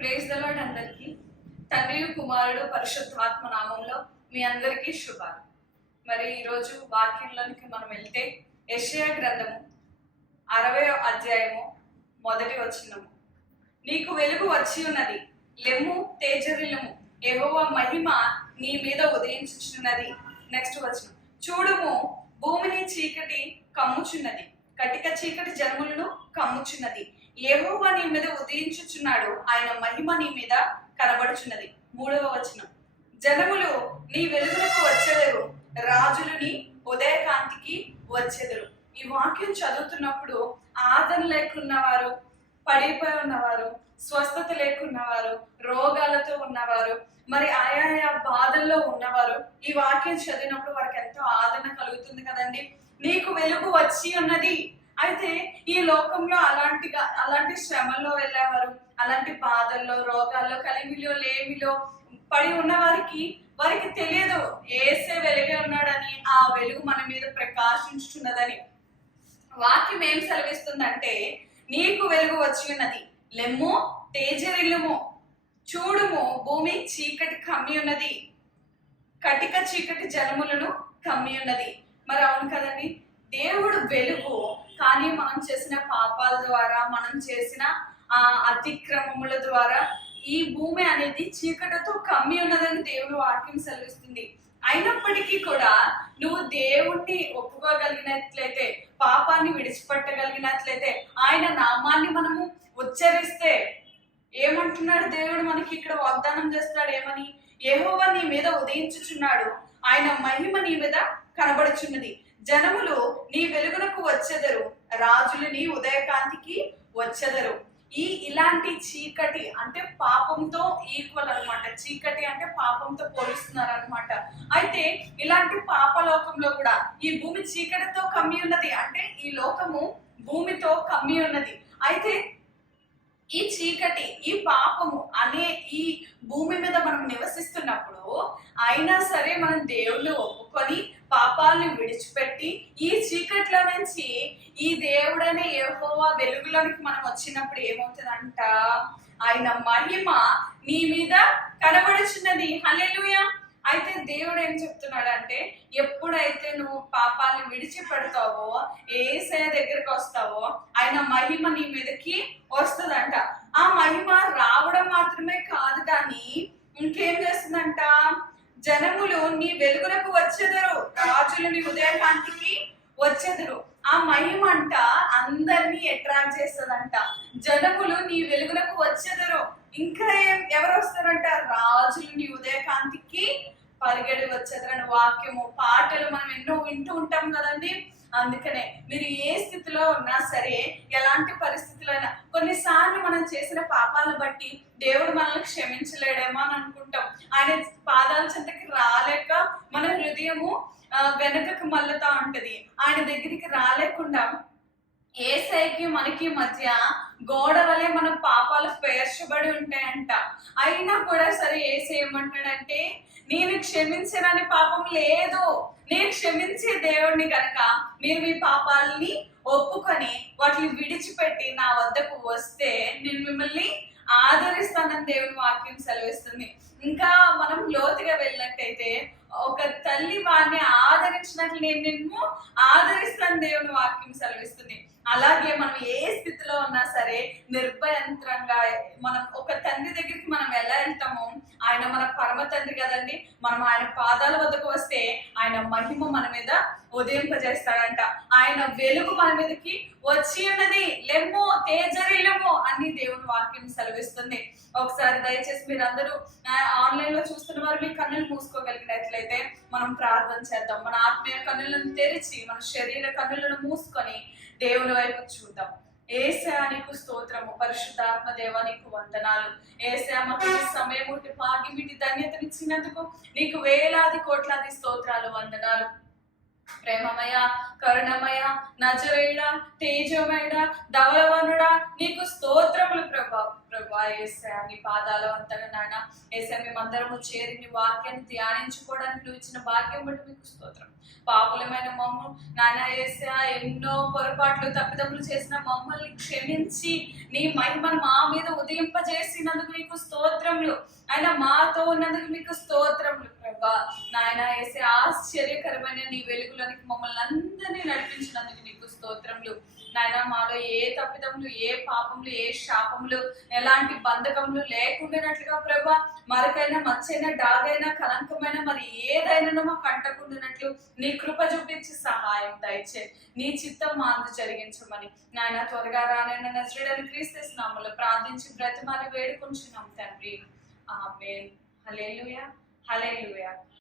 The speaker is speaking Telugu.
ప్రేజ్ ద లార్డ్ అందరికీ. తండ్రి కుమారుడు పరిశుద్ధాత్మ నామంలో మీ అందరికీ శుభాలు. మరి ఈరోజు వాక్యంలోనికి మనం వెళ్తే యెషయా గ్రంథము 60వ అధ్యాయము 1వ వచనము. నీకు వెలుగు వచ్చి ఉన్నది, లెమ్ము తేజరిల్లుము, యెహోవా మహిమ నీ మీద ఉదయించుచున్నది. నెక్స్ట్ వచనం, చూడుము భూమిని చీకటి కమ్ముచున్నది, కటిక చీకటి జనములను కమ్ముచున్నది. యెహోవా నీ మీద ఉదయించుచున్నాడు, ఆయన మహిమ నీ మీద కనబడుచున్నది. 3వ వచనం, జనములు నీ వెలుగులకు వచ్చెదరు, రాజులు నీ ఉదయకాంతికి వచ్చెదరు. ఈ వాక్యం చదువుతున్నప్పుడు ఆదరణ లేకున్నవారు, పడిపోయి ఉన్నవారు, స్వస్థత లేకున్నవారు, రోగాలతో ఉన్నవారు, మరి ఆయా బాధల్లో ఉన్నవారు ఈ వాక్యం చదివినప్పుడు వారికి ఎంతో ఆదరణ కలుగుతుంది కదండి. నీకు వెలుగు వచ్చి ఉన్నది. అయితే ఈ లోకంలో అలాంటి శ్రమల్లో వెళ్ళేవారు, అలాంటి బాధల్లో, రోగాల్లో, కలిమిలో, లేమిలో పడి ఉన్న వారికి తెలియదు ఏసే వెలుగే ఉన్నాడని, ఆ వెలుగు మన మీద ప్రకాశించుతున్నదని. వాక్యం ఏం సెలవిస్తుందంటే, నీకు వెలుగు వచ్చి ఉన్నది, లెమ్ము తేజరిల్లుము, చూడుము భూమి చీకటి కమ్మి ఉన్నది, కటిక చీకటి జనములను కమ్మి ఉన్నది. మరి అవును కదండి, దేవుడు వెలుగు. కానీ మనం చేసిన పాపాల ద్వారా, మనం చేసిన అతిక్రమముల ద్వారా ఈ భూమి అనేది చీకటితో కమ్మి ఉన్నదని దేవుడు వాక్యం సెలవిస్తుంది. అయినప్పటికీ కూడా నువ్వు దేవుణ్ణి ఒప్పుకోగలిగినట్లయితే, పాపాన్ని విడిచిపెట్టగలిగినట్లయితే, ఆయన నామాన్ని మనము ఉచ్చరిస్తే, ఏమంటున్నాడు దేవుడు మనకి ఇక్కడ వాగ్దానం చేస్తున్నాడు ఏమని? యెహోవా నీ మీద ఉదయించుచున్నాడు, ఆయన మహిమ నీ మీద కనబడుచున్నది, జనములు నీ వెలుగునకు వచ్చెదరు, రాజులు నీ ఉదయకాంతికి వచ్చెదరు. ఇలాంటి చీకటి అంటే పాపంతో ఈక్వల్ అనమాట. చీకటి అంటే పాపంతో పోలుస్తున్నారు అనమాట. అయితే ఇలాంటి పాపలోకంలో కూడా ఈ భూమి చీకటితో కమ్మి ఉన్నది, అంటే ఈ లోకము భూమితో కమ్మి ఉన్నది. అయితే ఈ చీకటి, ఈ పాపము అనే ఈ భూమి మీద మనం నివసిస్తున్నప్పుడు అయినా సరే మనం దేవుణ్ణి ఒప్పుకొని పాపాలను విడిచిపెట్టి ఈ చీకట్లో నుంచి ఈ దేవుడనే యెహోవా వెలుగులోనికి మనం వచ్చినప్పుడు ఏమవుతుందంట? ఆయన మహిమ నీ మీద కనబడుచున్నది. హల్లెలూయా. అయితే దేవుడు ఏం చెప్తున్నాడంటే, ఎప్పుడైతే నువ్వు పాపాలను విడిచిపెడతావో, యేసయ్య దగ్గరికి వస్తావో, ఆయన మహిమ నీ మీదకి వస్తుందంట. ఆ మహిమ రావడం మాత్రమే కాదు కానీ ఇంకేం చేస్తుందంట? జనములు నీ వెలుగులకు వచ్చెదరు, రాజులు నీ ఉదయకాంతికి వచ్చెదరు. ఆ మహిమ అంట అందరినీ అట్రాక్ట్ చేస్తుందంట. జనములు నీ వెలుగులకు వచ్చెదరు. ఇంకా ఎవరు వస్తారంట? రాజులు నీ ఉదయకాంతికి పరిగెడి వచ్చేదరని వాక్యము, పాటలు మనం ఎన్నో వింటూ ఉంటాం కదండి. అందుకనే మీరు ఏ స్థితిలో ఉన్నా సరే, ఎలాంటి పరిస్థితుల్లో అయినా, కొన్నిసార్లు మనం చేసిన పాపాలను బట్టి దేవుడు మనల్ని క్షమించలేడేమో అని అనుకుంటాం. ఆయన పాదాల చెంతకి రాలేక మన హృదయము వెనకకు మళ్ళతా ఉంటది. ఆయన దగ్గరికి రాలేకుండా యేసయ్యకి మనకి మధ్య గోడ వలె మన పాపాలు పేర్చబడి ఉంటాయంట. అయినా కూడా సరే యేసయ్య ఏమంటాడంటే, నేను క్షమించనని పాపం లేదు, నేను క్షమించే దేవుడిని కనుక మీరు మీ పాపాలని ఒప్పుకొని వాటిని విడిచిపెట్టి నా వద్దకు వస్తే నేను మిమ్మల్ని ఆదరిస్తానని దేవుని వాక్యం సెలవిస్తుంది. ఇంకా మనం లోతుగా వెళ్ళినట్టయితే, ఒక తల్లి వారిని ఆదరించినట్లు నేను నిన్ను ఆదరిస్తాను దేవుని వాక్యం సెలవిస్తుంది. అలాగే మనం ఏ స్థితిలో ఉన్నా సరే నిర్భయంత్రంగా మనం ఒక తండ్రి దగ్గరికి మనం ఎలా వెళ్తామో, ఆయన మన పరమ తండ్రి కదండి, మనం ఆయన పాదాల వద్దకు వస్తే ఆయన మహిమ మన మీద ఉదయింపజేస్తాడంట. ఆయన వెలుగు మన మీదకి వచ్చి ఉన్నది, లెమ్ము తేజరిల్లుము అని దేవుని వాక్యం సెలవిస్తుంది. ఒకసారి దయచేసి మీరందరూ ఆన్లైన్ లో చూస్తున్న వారు మీ కన్నులు మూసుకోగలిగినట్లయితే మనం ప్రార్థన చేద్దాం. మన ఆత్మీయ కన్నులను తెరిచి, మన శరీర కన్నులను మూసుకొని దేవుని వైపు చూద్దాం. యేసయ్య నీకు స్తోత్రము, పరిశుద్ధాత్మ దేవా నీకు వందనాలు. యేసయ్య మాకు సమయం ఉంటే భాగ్యమిటి ధన్యతనిచ్చినందుకు నీకు వేలాది కోట్లాది స్తోత్రాలు, వందనాలు. ప్రేమమయ, కరుణమయ, నజరేయుడా, తేజమయుడా, ధవలవనుడా నీకు స్తోత్రములు ప్రభా. యేసయ్య నీ పాదాల అంతగా నాయన ఏసా మేమందరము చేరి నీ వాక్యాన్ని ధ్యానించుకోవడానికి నువ్వు ఇచ్చిన భాగ్యం బట్టి మీకు స్తోత్రం. పాపులమైన మమ్ము నాయన ఏసా ఎన్నో పొరపాట్లు తప్పిదములు చేసిన మమ్మల్ని క్షమించి నీ మహిమను మా మీద ఉదయింపజేసినందుకు మీకు స్తోత్రములు. ఆయన మాతో ఉన్నందుకు మీకు స్తోత్రములు ప్రభా. నాయన ఏసే ఆశ్చర్యకరమైన నీ వెలుగులోనికి మమ్మల్ని అందరినీ నడిపించినందుకు నీకు స్తోత్రములు. నాయన మాలో ఏ తప్పిదములు, ఏ పాపములు, ఏ శాపములు, ఎలాంటి బంధకములు లేకుండానట్లుగా ప్రభా, మరకైనా మచ్చైనా డాగైనా కలంకమైన మరి ఏదైనా మాకు అంటకుండానట్లు నీ కృప చూపించి సహాయం దయచే నీ చిత్తం మా అందు జరిగించమని నాయన త్వరగా రానైన నజరేయుడైన క్రీస్తు నామములో ప్రార్థించి బ్రతిమాలి వేడుకొంచున్నాం తండ్రి. ఆమేన్. హల్లెలూయా, హల్లెలూయా.